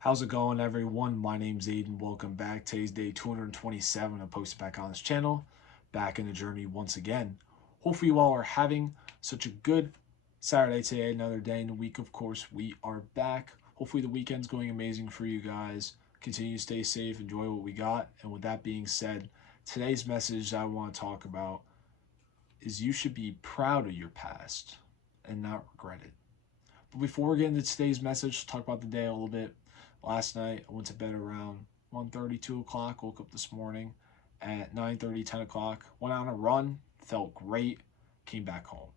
How's it going, everyone? My name's Aiden. Welcome back. Today's day 227. I posted back on this channel, back in the journey once again. Hopefully, you all are having such a good Saturday today. Another day in the week, of course. We are back. Hopefully, the weekend's going amazing for you guys. Continue to stay safe, enjoy what we got. And with that being said, today's message I want to talk about is you should be proud of your past and not regret it. But before we get into today's message, let's talk about the day a little bit. Last night, I went to bed around 1:30, 2 o'clock. Woke up this morning at 9:30, 10 o'clock. Went on a run, felt great. Came back home.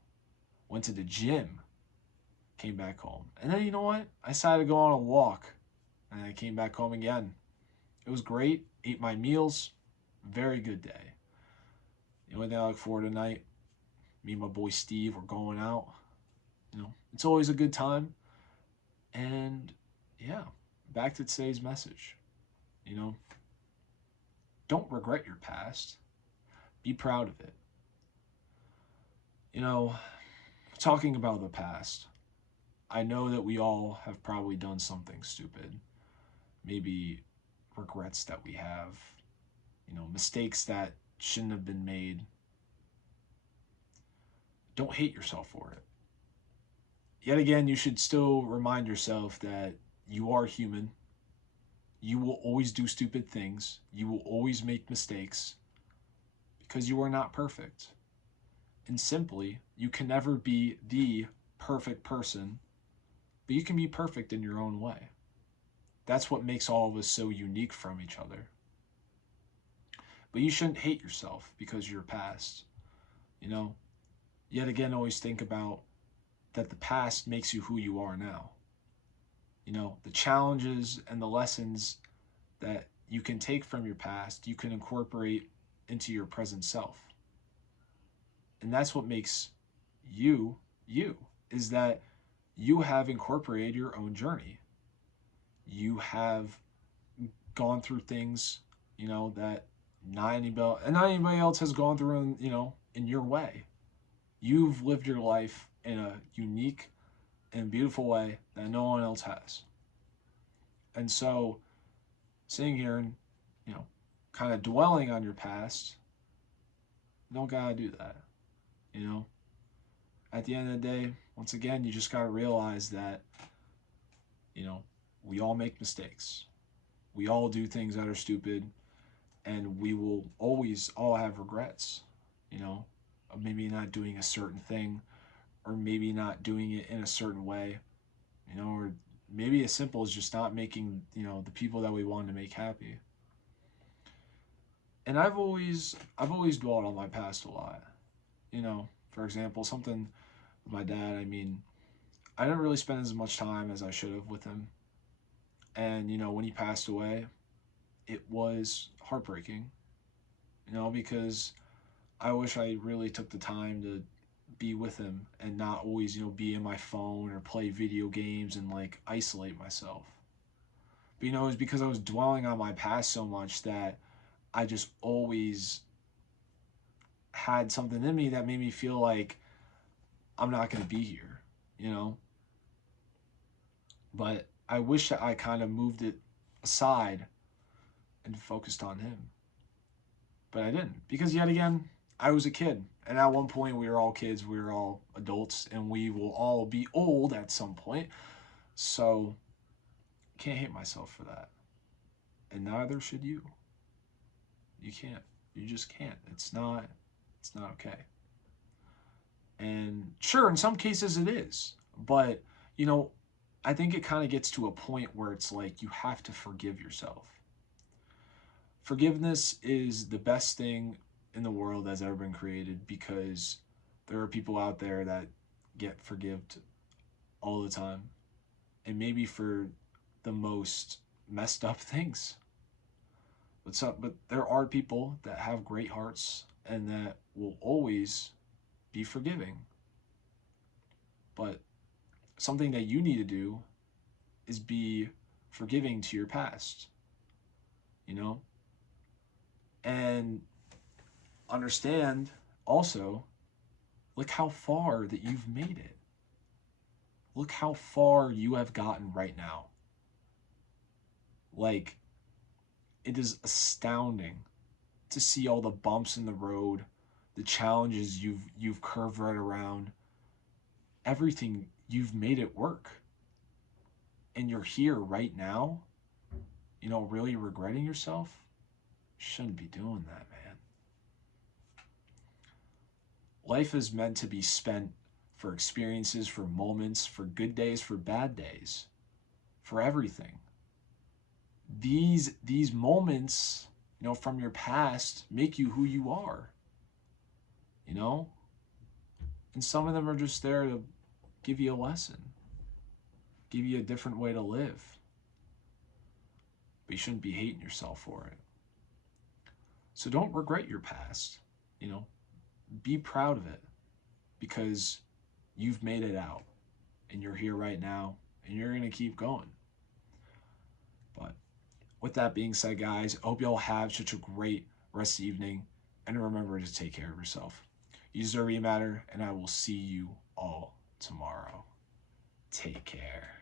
Went to the gym, came back home. And then you know what? I decided to go on a walk, and I came back home again. It was great. Ate my meals. Very good day. The only thing I look forward to tonight, me and my boy Steve, we're going out. It's always a good time. And yeah, back to today's message. You know, don't regret your past. Be proud of it. You know, talking about the past, I know that we all have probably done something stupid. Maybe regrets that we have, mistakes that shouldn't have been made. Don't hate yourself for it. Yet again, you should still remind yourself that you are human. You will always do stupid things. You will always make mistakes because you are not perfect. And simply, you can never be the perfect person, but you can be perfect in your own way. That's what makes all of us so unique from each other. But you shouldn't hate yourself because of your past. You know, yet again, always think about that the past makes you who you are now. The challenges and the lessons that you can take from your past, you can incorporate into your present self. And that's what makes you, you, is that you have incorporated your own journey. You have gone through things, that not anybody else has gone through in your way. You've lived your life in a unique and beautiful way that no one else has. And so sitting here and, kind of dwelling on your past, you don't gotta do that. You know, at the end of the day, once again, you just gotta realize that, you know, we all make mistakes. We all do things that are stupid, and we will always all have regrets, of maybe not doing a certain thing, or maybe not doing it in a certain way, or maybe as simple as just not making, the people that we wanted to make happy. And I've always dwelled on my past a lot. For example, something with my dad, I didn't really spend as much time as I should have with him. And, when he passed away, it was heartbreaking, because I wish I really took the time to be with him and not always, be in my phone or play video games and like isolate myself. But, it was because I was dwelling on my past so much that I just always had something in me that made me feel like I'm not going to be here, you know? But I wish that I kind of moved it aside and focused on him. But I didn't, because yet again, I was a kid. And at one point, we were all kids, we were all adults, and we will all be old at some point. So, can't hate myself for that. And neither should you. You can't. You just can't. It's not okay. And sure, in some cases it is. But, I think it kind of gets to a point where it's like you have to forgive yourself. Forgiveness is the best thing in the world that's ever been created, because there are people out there that get forgived all the time, and maybe for the most messed up things. But there are people that have great hearts and that will always be forgiving. But something that you need to do is be forgiving to your past, you know? And understand also, look how far that you've made it. Look how far you have gotten right now. Like, it is astounding to see all the bumps in the road, the challenges you've curved right around, everything. You've made it work. And you're here right now, really regretting yourself. You shouldn't be doing that, man. Life is meant to be spent for experiences, for moments, for good days, for bad days, for everything. These moments, from your past make you who you are, you know? And some of them are just there to give you a lesson, give you a different way to live. But you shouldn't be hating yourself for it. So don't regret your past, you know? Be proud of it because you've made it out and you're here right now and you're going to keep going. But with that being said, guys, I hope you all have such a great rest of the evening. And remember to take care of yourself. You deserve what you matter, and I will see you all tomorrow. Take care.